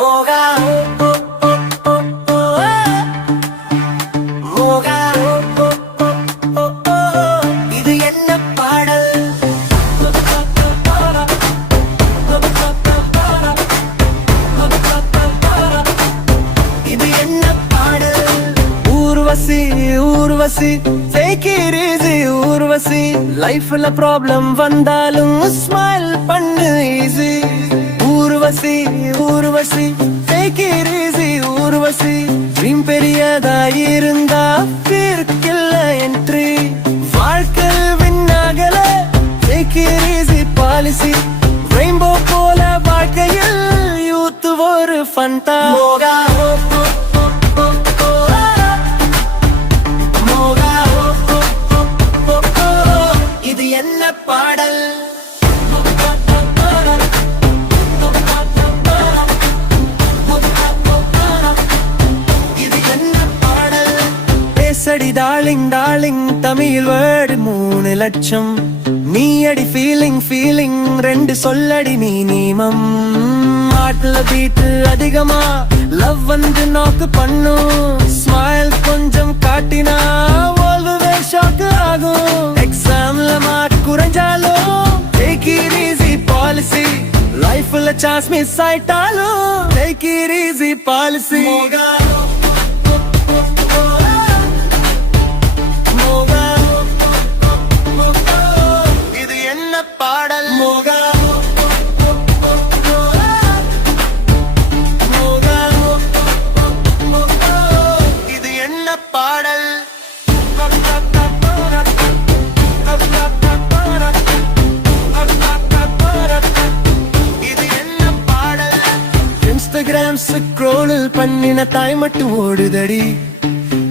மோகா மோகா இது என்ன பாடல் இது என்ன பாடல் Urvashi Urvashi take it easy Urvashi லைஃப்ல ப்ராப்ளம் வந்தாலும் ஸ்மைல் பண்ணு easy Urvashi Urvashi take it easy Urvashi dream பெரியதா இருந்தா பிற்கில்ல என்ட்ரி வாழ்க்கை விண்ணாகல take it easy policy rainbow போல வாழ்க்கையில் யூத் ஒரு ஃபண்டா மோகா இது என்ன பாடல் இது என்ன பாடல் பேசடி டார்லிங் டார்லிங் தமிழ் வேர்டு 3 லட்சம் நீ அடி ஃபீலிங் ஃபீலிங் 2 சொல்லடி மினிமம் ஆட்ல பீட்டு அதிகமா லவ் வந்து நாக்கு பண்ணும் ஸ்மைல் கொஞ்சம் காட்டினா வாழ்வே ஷாக் ஆகும் எக்ஸாம்ல மார்க் குறைஞ்சாலும் take it easy பாலிசி லைஃப்ல சான்ஸ் மிஸ் ஆயிட்டாலும் take it easy பாலிசி இது என்ன பாடல் மோகா இது என்ன பாடல் இது என்ன பாடல் இன்ஸ்டாகிராம் ஸ்க்ரோல் பண்ணின டைம் மட்டும் ஓடுதடி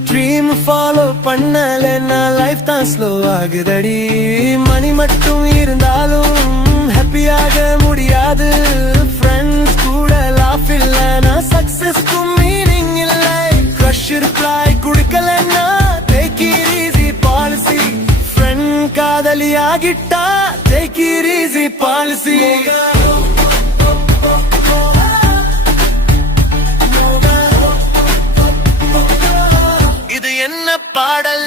ட்ரீம் ஃபாலோ பண்ணலன்னா லைஃப் தான் ஸ்லோ ஆகுதடி மணி மட்டும் இருந்தாலும் ஹாப்பியாக முடியாது ஃப்ரெண்ட்ஸ் கூட லாஃப் இல்லைனா சக்சஸ்க்கும் மீனிங் இல்லை க்ரஷ் ரிப்ளை கொடுக்கலன்னா take it easy policy friend காதலி ஆகிட்டா take it easy பாலிசி இது என்ன பாடல்